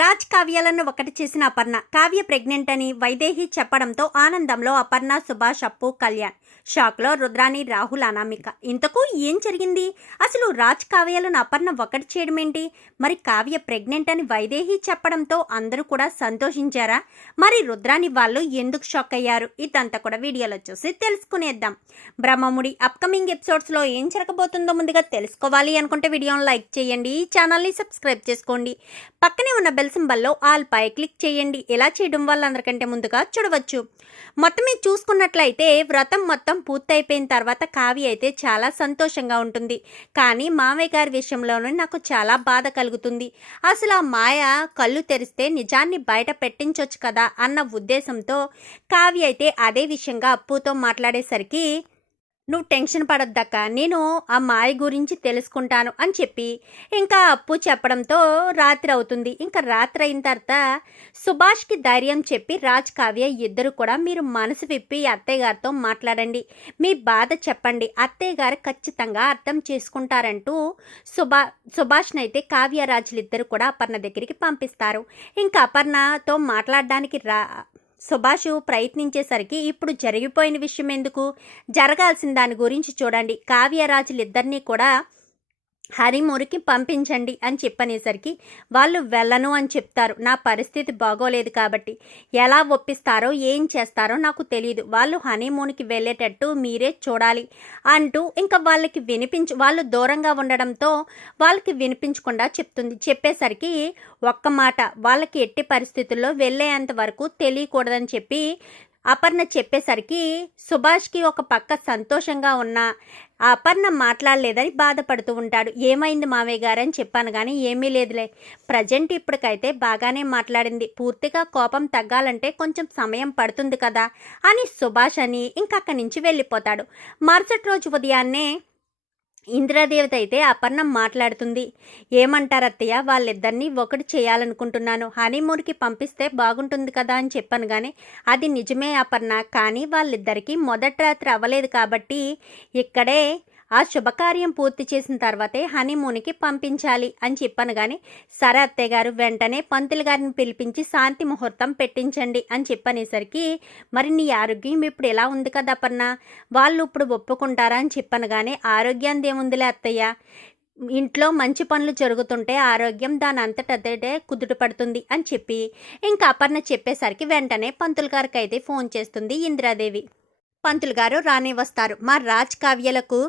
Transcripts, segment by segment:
రాజ్ కావ్యాలను ఒకటి చేసిన అపర్ణ. కావ్య ప్రెగ్నెంట్ అని వైదేహి చెప్పడంతో ఆనందంలో అపర్ణ, సుభాష్, అప్పు, కళ్యాణ్. షాక్లో రుద్రాని, రాహుల్, అనామిక. ఇంతకు ఏం జరిగింది? అసలు రాజ్ కావ్యాలను అపర్ణ ఒకటి చేయడం ఏంటి? మరి కావ్య ప్రెగ్నెంట్ అని వైదేహి చెప్పడంతో అందరూ కూడా సంతోషించారా? మరి రుద్రాని వాళ్ళు ఎందుకు షాక్ అయ్యారు? ఇదంతా కూడా వీడియోలో చూసి తెలుసుకునేద్దాం. బ్రహ్మముడి అప్కమింగ్ ఎపిసోడ్స్లో ఏం జరగబోతుందో ముందుగా తెలుసుకోవాలి అనుకుంటే వీడియోని లైక్ చేయండి, ఈ ఛానల్ని సబ్స్క్రైబ్ చేసుకోండి, పక్కనే ఉన్న బెల్ సింబల్లో ఆల్ పై క్లిక్ చేయండి. ఇలా చేయడం వల్ల అందరికంటే ముందుగా చూడవచ్చు. మొత్తం మీద చూసుకున్నట్లయితే వ్రతం మొత్తం పూర్తయిపోయిన తర్వాత కావ్య అయితే చాలా సంతోషంగా ఉంటుంది. కానీ మామయ్య గారి విషయంలోనే నాకు చాలా బాధ కలుగుతుంది. అసలు ఆ మాయ కళ్ళు తెరిస్తే నిజాన్ని బయట పెట్టించవచ్చు కదా అన్న ఉద్దేశంతో కావ్య అయితే అదే విషయంగా అప్పుతో మాట్లాడేసరికి, నువ్వు టెన్షన్ పడొద్దక్క, నేను ఆ మాయ గురించి తెలుసుకుంటాను అని చెప్పి ఇంకా అప్పు చెప్పడంతో రాత్రి అవుతుంది. ఇంకా రాత్రి అయిన తర్వాత సుభాష్కి ధైర్యం చెప్పి రాజ్, కావ్య ఇద్దరు కూడా మీరు మనసు విప్పి అత్తయ్య గారితో మాట్లాడండి, మీ బాధ చెప్పండి, అత్తయ్య గారు ఖచ్చితంగా అర్థం చేసుకుంటారంటూ సుభాష్ని అయితే కావ్య, రాజులు ఇద్దరు కూడా అపర్ణ దగ్గరికి పంపిస్తారు. ఇంకా అపర్ణతో మాట్లాడడానికి సుభాష్ ప్రయత్నించేసరికి ఇప్పుడు జరిగిపోయిన విషయం ఎందుకు, జరగాల్సిన దాని గురించి చూడండి, కావ్యరాజులిద్దరినీ కూడా హనీమూన్కి పంపించండి అని చెప్పనేసరికి వాళ్ళు వెళ్ళను అని చెప్తారు. నా పరిస్థితి బాగోలేదు కాబట్టి ఎలా ఒప్పిస్తారో ఏం చేస్తారో నాకు తెలియదు, వాళ్ళు హనీమూన్కి వెళ్ళేటట్టు మీరే చూడాలి అంటూ ఇంకా వాళ్ళకి వాళ్ళు దూరంగా ఉండడంతో వాళ్ళకి వినిపించకుండా చెప్తుంది. చెప్పేసరికి ఒక్క మాట, వాళ్ళకి ఎట్టి పరిస్థితుల్లో వెళ్ళేంత వరకు తెలియకూడదని చెప్పి అపర్ణ చెప్పేసరికి సుభాష్కి ఒక పక్క సంతోషంగా ఉన్న అపర్ణ మాట్లాడలేదని బాధపడుతూ ఉంటాడు. ఏమైంది మావయ్య గారు అని చెప్పాను కానీ ఏమీ లేదులే, ప్రజెంట్ ఇప్పటికైతే బాగానే మాట్లాడింది, పూర్తిగా కోపం తగ్గాలంటే కొంచెం సమయం పడుతుంది కదా అని సుభాష్ అని ఇంకా అక్కడి నుంచి వెళ్ళిపోతాడు. మరుసటి రోజు ఉదయాన్నే ఇంద్రాదేవత అయితే అపర్ణ మాట్లాడుతుంది. ఏమంటారు అత్తయ్య, వాళ్ళిద్దరినీ ఒకటి చేయాలనుకుంటున్నాను, హనీమూన్కి పంపిస్తే బాగుంటుంది కదా అని చెప్పాను కానీ అది నిజమే అపర్ణ, కానీ వాళ్ళిద్దరికీ మొదటి రాత్రి అవ్వలేదు కాబట్టి ఇక్కడే ఆ శుభకార్యం పూర్తి చేసిన తర్వాతే హనీమూన్కి పంపించాలి అని చెప్పాను కానీ సరే అత్తయ్య గారు, వెంటనే పంతులు గారిని పిలిపించి శాంతి ముహూర్తం పెట్టించండి అని చెప్పనేసరికి, మరి నీ ఆరోగ్యం ఇప్పుడు ఎలా ఉంది కదా అపర్ణ, వాళ్ళు ఇప్పుడు ఒప్పుకుంటారా అని చెప్పాను కానీ ఆరోగ్యాన్ని ఏముందిలే అత్తయ్య, ఇంట్లో మంచి పనులు జరుగుతుంటే ఆరోగ్యం దాని అంతటదే కుదుట పడుతుంది అని చెప్పి ఇంకా అపర్ణ చెప్పేసరికి వెంటనే పంతులు గారికి అయితే ఫోన్ చేస్తుంది ఇందిరాదేవి. పంతులు గారు రానే వస్తారు. మా రాజ్ కావ్యలకు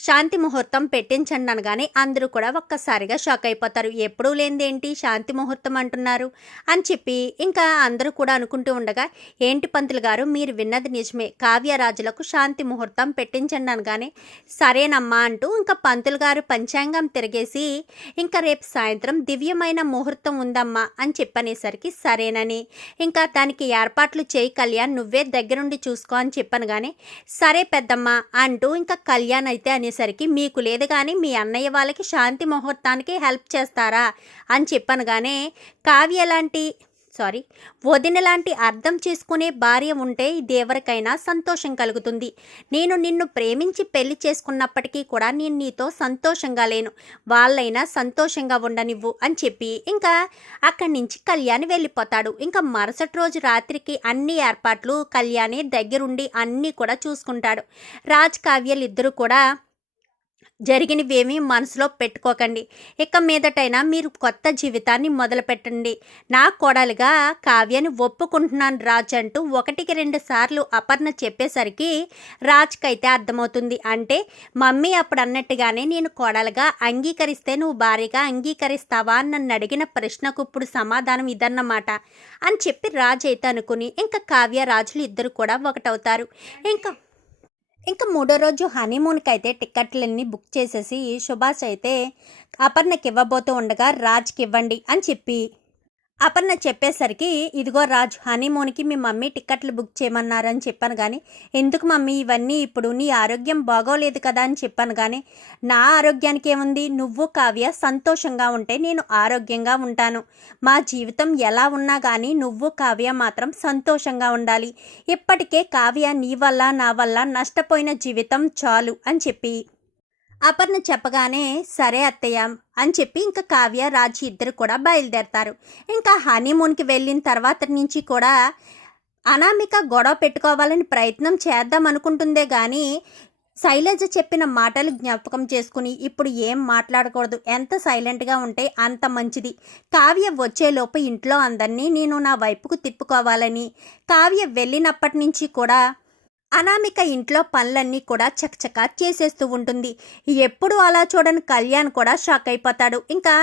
శాంతి ముహూర్తం పెట్టించండి అనగానే అందరూ కూడా ఒక్కసారిగా షాక్ అయిపోతారు. ఎప్పుడూ లేనిదేంటి శాంతి ముహూర్తం అంటున్నారు అని చెప్పి ఇంకా అందరూ కూడా అనుకుంటూ ఉండగా, ఏంటి పంతులు గారు మీరు విన్నది నిజమే, కావ్యరాజులకు శాంతి ముహూర్తం పెట్టించండి అనగానే సరేనమ్మా అంటూ ఇంకా పంతులు గారు పంచాంగం తిరిగేసి ఇంకా రేపు సాయంత్రం దివ్యమైన ముహూర్తం ఉందమ్మా అని చెప్పనేసరికి సరేనని ఇంకా దానికి ఏర్పాట్లు చేయి కళ్యాణ్, నువ్వే దగ్గరుండి చూసుకో అని చెప్పాను కానీ సరే పెద్దమ్మ అంటూ ఇంకా కళ్యాణ్ అయితే అనేసరికి, మీకు లేదు కానీ మీ అన్నయ్య వాళ్ళకి శాంతి ముహూర్తానికి హెల్ప్ చేస్తారా అని చెప్పాను కానీ వదిన లాంటి అర్థం చేసుకునే భార్య ఉంటే దేవరికైనా సంతోషం కలుగుతుంది, నేను నిన్ను ప్రేమించి పెళ్లి చేసుకున్నప్పటికీ కూడా నేను నీతో సంతోషంగా లేను, వాళ్ళైనా సంతోషంగా ఉండనివ్వు అని చెప్పి ఇంకా అక్కడి నుంచి కళ్యాణి వెళ్ళిపోతాడు. ఇంకా మరుసటి రోజు రాత్రికి అన్ని ఏర్పాట్లు కళ్యాణి దగ్గరుండి అన్నీ కూడా చూసుకుంటాడు. రాజ్, కావ్యలు ఇద్దరు కూడా జరిగినవేమీ మనసులో పెట్టుకోకండి, ఇక మీదటైనా మీరు కొత్త జీవితాన్ని మొదలు పెట్టండి, నా కోడలుగా కావ్యని ఒప్పుకుంటున్నాను రాజ్ అంటూ 1-2 సార్లు అపర్ణ చెప్పేసరికి రాజ్కైతే అర్థమవుతుంది. అంటే మమ్మీ అప్పుడు అన్నట్టుగానే నేను కోడలుగా అంగీకరిస్తే నువ్వు భార్యగా అంగీకరిస్తావా అని నన్ను అడిగిన ప్రశ్నకు ఇప్పుడు సమాధానం ఇదన్నమాట అని చెప్పి రాజ్ అయితే అనుకుని ఇంకా కావ్య, రాజులు ఇద్దరు కూడా ఒకటవుతారు. ఇంకా మూడో రోజు హనీమూన్కి అయితే టికెట్లన్నీ బుక్ చేసేసి సుభాష్ అయితే అపర్ణకి ఇవ్వబోతూ ఉండగా రాజ్కి ఇవ్వండి అని చెప్పి అపర్ణ చెప్పేసరికి, ఇదిగో రాజ్, హనీమూన్కి మీ మమ్మీ టికెట్లు బుక్ చేయమన్నారని చెప్పాను కానీ ఎందుకు మమ్మీ ఇవన్నీ, ఇప్పుడు నీ ఆరోగ్యం బాగోలేదు కదా అని చెప్పాను కానీ నా ఆరోగ్యానికి ఏముంది, నువ్వు కావ్య సంతోషంగా ఉంటే నేను ఆరోగ్యంగా ఉంటాను, మా జీవితం ఎలా ఉన్నా కానీ నువ్వు కావ్య మాత్రం సంతోషంగా ఉండాలి, ఇప్పటికే కావ్య నీ వల్ల నా వల్ల నష్టపోయిన జీవితం చాలు అని చెప్పి అపర్ణ చెప్పగానే సరే అత్తయ్య అని చెప్పి ఇంకా కావ్య రాజ్ ఇద్దరు కూడా బయలుదేరతారు. ఇంకా హనీమూన్కి వెళ్ళిన తర్వాత నుంచి కూడా అనామిక గొడవ పెట్టుకోవాలని ప్రయత్నం చేద్దాం అనుకుంటుందే కానీ శైలజ చెప్పిన మాటలు జ్ఞాపకం చేసుకుని ఇప్పుడు ఏం మాట్లాడకూడదు, ఎంత సైలెంట్గా ఉంటే అంత మంచిది, కావ్య వచ్చేలోపు ఇంట్లో అందరినీ నేను నా వైపుకు తిప్పుకోవాలని కావ్య వెళ్ళినప్పటి నుంచి కూడా అనామిక ఇంట్లో పనులన్నీ కూడా చకచకా చేసేస్తూ ఉంటుంది. ఎప్పుడు అలా చూడని కళ్యాణ్ కూడా షాక్ అయిపోతాడు. ఇంకా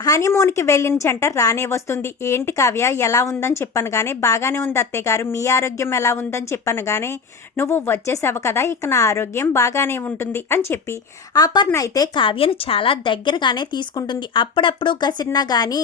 హనీమూన్కి వెళ్ళిన జంట రానే వస్తుంది. ఏంటి కావ్య ఎలా ఉందని చెప్పాను కానీ బాగానే ఉంది అత్తయ్య గారు, మీ ఆరోగ్యం ఎలా ఉందని చెప్పాను కానీ నువ్వు వచ్చేసావు కదా, ఇక నా ఆరోగ్యం బాగానే ఉంటుంది అని చెప్పి అపర్ణ అయితే కావ్యను చాలా దగ్గరగానే తీసుకుంటుంది. అప్పుడప్పుడు గసిరినా కానీ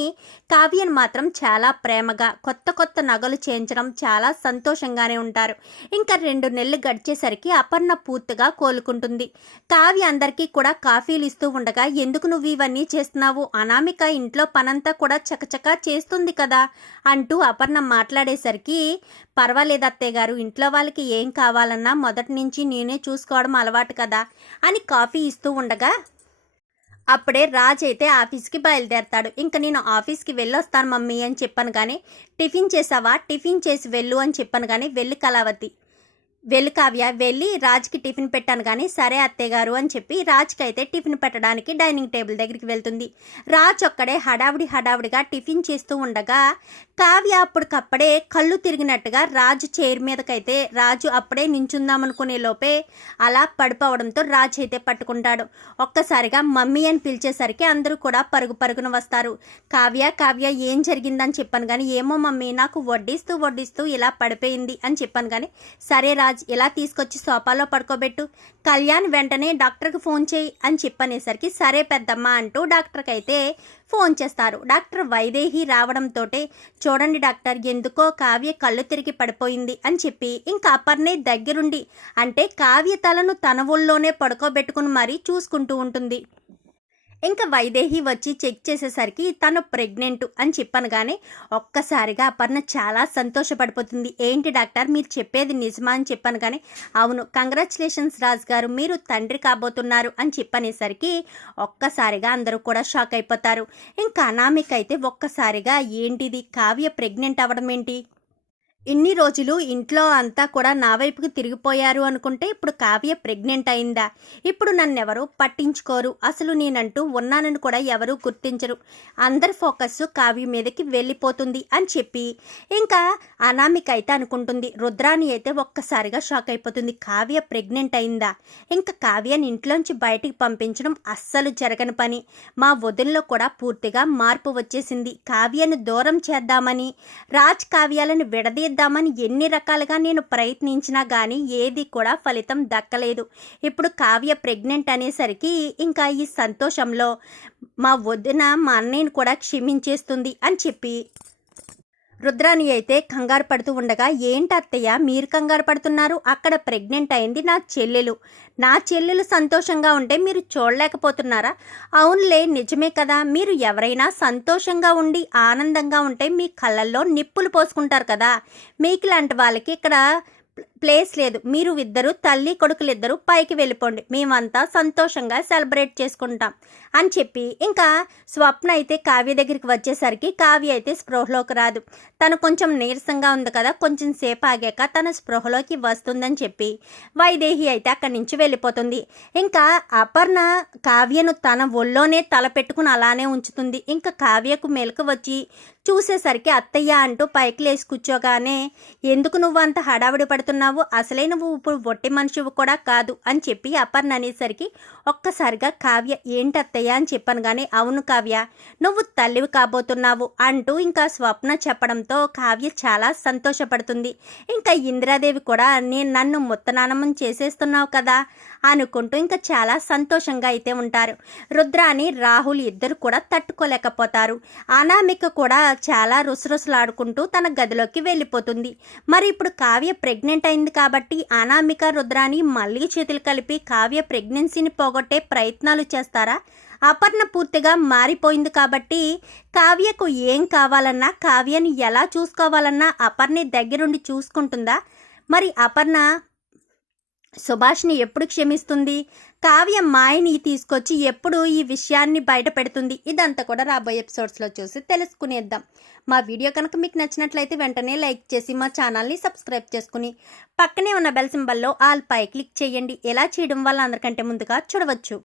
కావ్యను మాత్రం చాలా ప్రేమగా కొత్త కొత్త నగలు చేయించడం చాలా సంతోషంగానే ఉంటారు. ఇంకా 2 నెలలు గడిచేసరికి అపర్ణ పూర్తిగా కోలుకుంటుంది. కావ్య అందరికీ కూడా కాఫీలు ఇస్తూ ఉండగా ఎందుకు నువ్వు ఇవన్నీ చేస్తున్నావు, అనామిక ఇంట్లో పనంతా కూడా చకచకా చేస్తుంది కదా అంటూ అపర్ణ మాట్లాడేసరికి పర్వాలేదు అత్తయ్య గారు, ఇంట్లో వాళ్ళకి ఏం కావాలన్నా మొదటి నుంచి నేనే చూసుకోవడం అలవాటు కదా అని కాఫీ ఇస్తూ ఉండగా అప్పుడే రాజ్ అయితే ఆఫీస్కి బయలుదేరతాడు. ఇంకా నేను ఆఫీస్కి వెళ్ళొస్తాను మమ్మీ అని చెప్పాను కానీ టిఫిన్ చేసావా, టిఫిన్ చేసి వెళ్ళు అని చెప్పాను కానీ వెళ్ళి కళావతి వెళ్ళి కావ్య వెళ్ళి రాజ్కి టిఫిన్ పెట్టాను కానీ సరే అత్తయ్య గారు అని చెప్పి రాజ్కి అయితే టిఫిన్ పెట్టడానికి డైనింగ్ టేబుల్ దగ్గరికి వెళ్తుంది. రాజ్ ఒక్కడే హడావుడిగా టిఫిన్ చేస్తూ ఉండగా కావ్య అప్పటికప్పుడే కళ్ళు తిరిగినట్టుగా రాజు చైర్ మీదకైతే రాజు అప్పుడే నించుందామనుకునే లోపే అలా పడిపోవడంతో రాజ్ అయితే పట్టుకుంటాడు. ఒక్కసారిగా మమ్మీ అని పిలిచేసరికి అందరూ కూడా పరుగున వస్తారు. కావ్య ఏం జరిగిందని చెప్పాను కానీ ఏమో మమ్మీ నాకు వడ్డిస్తూ ఇలా పడిపోయింది అని చెప్పాను కానీ సరే రాజ్ ఇలా తీసుకొచ్చి సోఫాలో పడుకోబెట్టు, కళ్యాణ్ వెంటనే డాక్టర్కి ఫోన్ చేయి అని చెప్పనేసరికి సరే పెద్దమ్మ అంటూ డాక్టర్కి అయితే ఫోన్ చేస్తారు. డాక్టర్ వైదేహి రావడంతో చూడండి డాక్టర్ ఎందుకో కావ్య కళ్ళు తిరిగి పడిపోయింది అని చెప్పి ఇంకా అపర్ణే దగ్గరుండి అంటే కావ్య తలను తన ఒళ్ళోనే పడుకోబెట్టుకుని మరీ చూసుకుంటూ ఉంటుంది. ఇంకా వైదేహి వచ్చి చెక్ చేసేసరికి తను ప్రెగ్నెంట్ అని చెప్పాను కానీ ఒక్కసారిగా అపర్ణ చాలా సంతోషపడిపోతుంది. ఏంటి డాక్టర్ మీరు చెప్పేది నిజమా అని చెప్పాను కానీ అవును కంగ్రాచులేషన్స్ రాజ్ గారు, మీరు తండ్రి కాబోతున్నారు అని చెప్పనేసరికి ఒక్కసారిగా అందరూ కూడా షాక్ అయిపోతారు. ఇంకా అనామిక అయితే ఒక్కసారిగా ఏంటిది కావ్య ప్రెగ్నెంట్ అవ్వడం ఏంటి, ఇన్ని రోజులు ఇంట్లో అంతా కూడా నా వైపుకి తిరిగిపోయారు అనుకుంటే ఇప్పుడు కావ్య ప్రెగ్నెంట్ అయిందా, ఇప్పుడు నన్నెవరు పట్టించుకోరు, అసలు నేనంటూ ఉన్నానని కూడా ఎవరు గుర్తించరు, అందరి ఫోకస్ కావ్య మీదకి వెళ్ళిపోతుంది అని చెప్పి ఇంకా అనామిక అయితే అనుకుంటుంది. రుద్రాని అయితే ఒక్కసారిగా షాక్ అయిపోతుంది. కావ్య ప్రెగ్నెంట్ అయిందా, ఇంకా కావ్యని ఇంట్లోంచి బయటికి పంపించడం అస్సలు జరగని పని, మా వదినలో కూడా పూర్తిగా మార్పు వచ్చేసింది, కావ్యను దూరం చేద్దామని రాజ్ కావ్యాలను విడదీ దామని ఎన్ని రకాలుగా నేను ప్రయత్నించినా కానీ ఏది కూడా ఫలితం దక్కలేదు. ఇప్పుడు కావ్య ప్రెగ్నెంట్ అనేసరికి ఇంకా ఈ సంతోషంలో మా వదిన మా అన్నయ్యను కూడా క్షమించేస్తుంది అని చెప్పి రుద్రాని అయితే కంగారు పడుతూ ఉండగా ఏంటి అత్తయ్య మీరు కంగారు పడుతున్నారు, అక్కడ ప్రెగ్నెంట్ అయింది నా చెల్లెలు సంతోషంగా ఉంటే మీరు చూడలేకపోతున్నారా, అవునులే నిజమే కదా, మీరు ఎవరైనా సంతోషంగా ఉండి ఆనందంగా ఉంటే మీ కళ్ళల్లో నిప్పులు పోసుకుంటారు కదా, మీకు లాంటి వాళ్ళకి ఇక్కడ ప్లేస్ లేదు, మీరు ఇద్దరు తల్లి కొడుకులిద్దరూ పైకి వెళ్ళిపోండి, మేమంతా సంతోషంగా సెలబ్రేట్ చేసుకుంటాం అని చెప్పి ఇంకా స్వప్న అయితే కావ్య దగ్గరికి వచ్చేసరికి కావ్య అయితే స్పృహలోకి రాదు. తను కొంచెం నీరసంగా ఉంది కదా, కొంచెం సేపు ఆగాక తన స్పృహలోకి వస్తుందని చెప్పి వైదేహి అయితే అక్కడి నుంచి వెళ్ళిపోతుంది. ఇంకా అపర్ణ కావ్యను తన ఒళ్ళోనే తల పెట్టుకుని అలానే ఉంచుతుంది. ఇంకా కావ్యకు మెలకు వచ్చి చూసేసరికి అత్తయ్య అంటూ పైకి లేచి కూర్చోగానే ఎందుకు నువ్వు అంత హడావిడి పడుతున్నావు, అసలే నువ్వు ఇప్పుడు ఒట్టి మనిషివి కూడా కాదు అని చెప్పి అపర్ణ అనేసరికి ఒక్కసారిగా కావ్య ఏంటి అత్తయ్య అని చెప్పాను కానీ అవును కావ్య నువ్వు తల్లివి కాబోతున్నావు అంటూ ఇంకా స్వప్న చెప్పడంతో కావ్య చాలా సంతోషపడుతుంది. ఇంకా ఇందిరాదేవి కూడా నన్ను ముత్తనానమం చేసేస్తున్నావు కదా అనుకుంటూ ఇంకా చాలా సంతోషంగా అయితే ఉంటారు. రుద్రాని రాహుల్ ఇద్దరు కూడా తట్టుకోలేకపోతారు. అనామిక కూడా చాలా రుసరుసలాడుకుంటూ తన గదిలోకి వెళ్ళిపోతుంది. మరి ఇప్పుడు కావ్య ప్రెగ్నెంట్ అయింది కాబట్టి అనామిక రుద్రాని మళ్ళీ చేతులు కలిపి కావ్య ప్రెగ్నెన్సీని పోగొట్టే ప్రయత్నాలు చేస్తారా, అపర్ణ పూర్తిగా మారిపోయింది కాబట్టి కావ్యకు ఏం కావాలన్నా కావ్యని ఎలా చూసుకోవాలన్నా అపర్ణ దగ్గరుండి చూసుకుంటుందా, మరి అపర్ణ సుభాష్ని ఎప్పుడు క్షమిస్తుంది? కావ్య మాయని తీసుకొచ్చి ఎప్పుడు ఈ విషయాన్ని బయట పెడుతుంది? ఇదంతా కూడా రాబోయే ఎపిసోడ్స్లో చూసి తెలుసుకునేద్దాం. మా వీడియో కనుక మీకు నచ్చినట్లయితే వెంటనే లైక్ చేసి మా ఛానల్ని సబ్స్క్రైబ్ చేసుకుని పక్కనే ఉన్న బెల్ సింబల్లో ఆల్ పై క్లిక్ చేయండి. ఎలా చేయడం వల్ల అందరికంటే ముందుగా చూడవచ్చు.